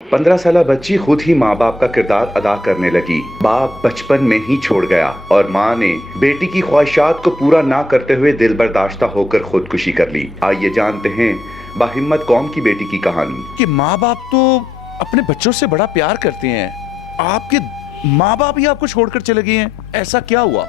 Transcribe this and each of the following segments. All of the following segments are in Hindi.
15 साला बच्ची खुद ही माँ बाप का किरदार अदा करने लगी। बाप बचपन में ही छोड़ गया और माँ ने बेटी की ख्वाहिशात को पूरा ना करते हुए दिल बर्दाश्ता होकर खुदकुशी कर ली। आइए जानते हैं बाहिम्मत कौम की बेटी की कहानी। कि माँ बाप तो अपने बच्चों से बड़ा प्यार करते हैं, आपके माँ बाप ही आपको छोड़कर चले गए हैं, ऐसा क्या हुआ?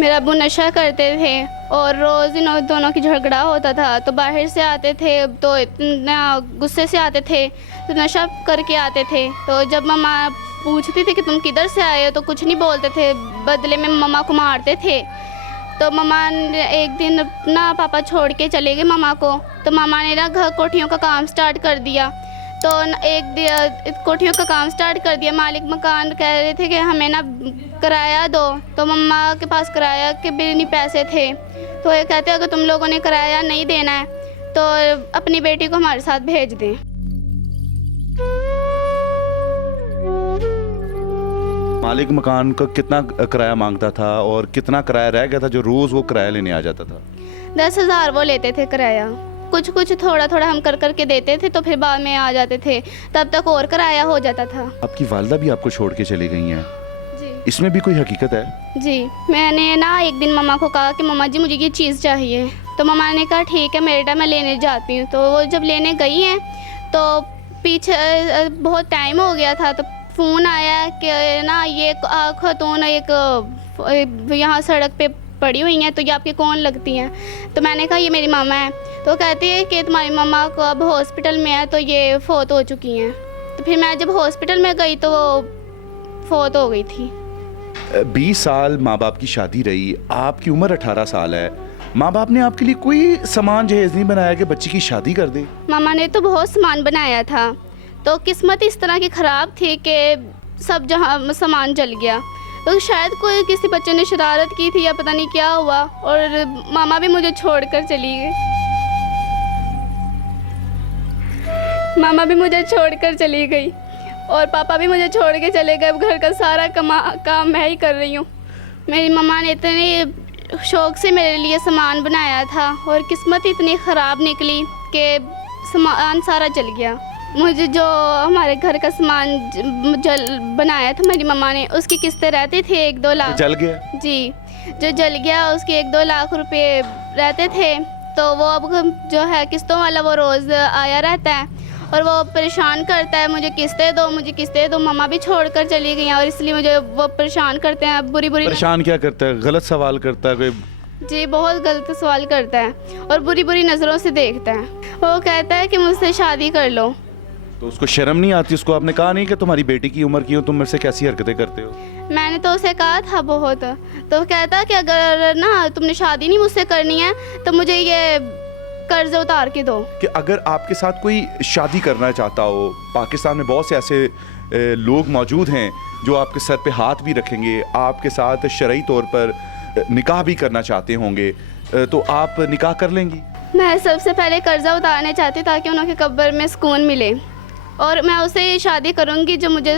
मेरा अब्बू नशा करते थे और रोज़ इन दोनों की झगड़ा होता था। तो बाहर से आते थे तो इतना गुस्से से आते थे, तो नशा करके आते थे। तो जब मम्मा पूछती थी कि तुम किधर से आए हो तो कुछ नहीं बोलते थे, बदले में मम्मा को मारते थे। तो मम्मा ने एक दिन ना पापा छोड़ के चले गए मम्मा को, तो मम्मा ने ना घर कोठियों का काम स्टार्ट कर दिया। तो एक कोठियों का काम स्टार्ट कर दिया। मालिक मकान कह रहे थे कि हमें ना किराया दो, तो मम्मा के पास किराया के भी नहीं पैसे थे। तो ये कहते अगर तुम लोगों ने किराया नहीं देना है तो अपनी बेटी को हमारे साथ भेज दें। मालिक मकान का कितना किराया मांगता था और कितना किराया रह गया था जो रोज वो किराया लेने आ जाता था? 10,000 वो लेते थे किराया। कुछ कुछ थोड़ा थोड़ा हम कर कर के देते थे, तो फिर बाद में आ जाते थे, तब तक और किराया हो जाता था। आपकी वालिदा भी आपको छोड़ के चली गई हैं, जी इसमें भी कोई हकीकत है? जी, मैंने ना एक दिन मम्मा को कहा कि मम्मा जी मुझे ये चीज़ चाहिए। तो मम्मा ने कहा ठीक है मेरा, मैं लेने जाती हूँ। तो वो जब लेने गई हैं तो पीछे बहुत टाइम हो गया था, तो फ़ोन आया कि ना ये खातून एक यहाँ सड़क पे पड़ी हुई हैं, तो ये आपकी कौन लगती हैं? तो मैंने कहा ये मेरी मामा है। तो कहती है कि तुम्हारी मम्मा को अब हॉस्पिटल में है, तो ये फ़ौत हो चुकी हैं। तो फिर मैं जब हॉस्पिटल में गई तो वो फ़ौत हो गई थी। 20 साल माँ बाप की शादी रही, आपकी उम्र 18 साल है, माँ बाप ने आपके लिए कोई सामान जहेज नहीं बनाया कि बच्ची की शादी कर दे? मामा ने तो बहुत सामान बनाया था, तो किस्मत इस तरह की ख़राब थी कि सब जहाँ सामान जल गया। तो शायद कोई किसी बच्चे ने शरारत की थी या पता नहीं क्या हुआ, और मामा भी मुझे छोड़कर चली गई। मामा भी मुझे छोड़कर चली गई और पापा भी मुझे छोड़ के चले गए। घर का सारा काम मैं ही कर रही हूँ। मेरी मम्मा ने इतने शौक़ से मेरे लिए सामान बनाया था और किस्मत इतनी ख़राब निकली कि सामान सारा जल गया। मुझे जो हमारे घर का सामान बनाया था मेरी मम्मा ने, उसकी किस्तें रहती थी 1-2 लाख। जल गया? जी, जो जल गया उसके 1-2 लाख रुपए रहते थे। तो वो अब जो है किस्तों वाला वो रोज़ आया रहता है और वो परेशान करता है, मुझे किस्तें दो, मुझे किस्तें दो। मम्मा भी छोड़कर चली गई हैं और इसलिए मुझे वो परेशान करते हैं। बुरी परेशान क्या करता है? गलत सवाल करता है कोई? जी, बहुत गलत सवाल करता है और बुरी बुरी नज़रों से देखता है। वो कहता है कि मुझसे शादी कर लो। तो उसको शर्म नहीं आती? उसको आपने कहा नहीं कि तुम्हारी बेटी की उम्र की हो, तुम मेरे से कैसी हरकतें करते हो? मैंने तो उसे कहा था बहुत, तो कहता कि अगर ना तुमने शादी नहीं मुझसे करनी है तो मुझे ये कर्ज उतार के दो। कि अगर आपके साथ कोई शादी करना चाहता हो, पाकिस्तान में बहुत से ऐसे लोग मौजूद हैं जो आपके सर पे हाथ भी रखेंगे, आपके साथ शरई तौर पर निकाह भी करना चाहते होंगे, तो आप निकाह कर लेंगी? मैं सबसे पहले कर्जा उतारना चाहती ताकि उनके कब्र में सुकून मिले, और मैं उसे शादी करूंगी जो मुझे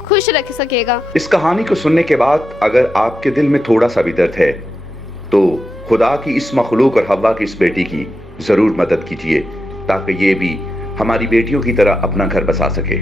खुश रख सकेगा। इस कहानी को सुनने के बाद अगर आपके दिल में थोड़ा सा भी दर्द है तो खुदा की इस मखलूक और हवा की इस बेटी की जरूर मदद कीजिए, ताकि ये भी हमारी बेटियों की तरह अपना घर बसा सके।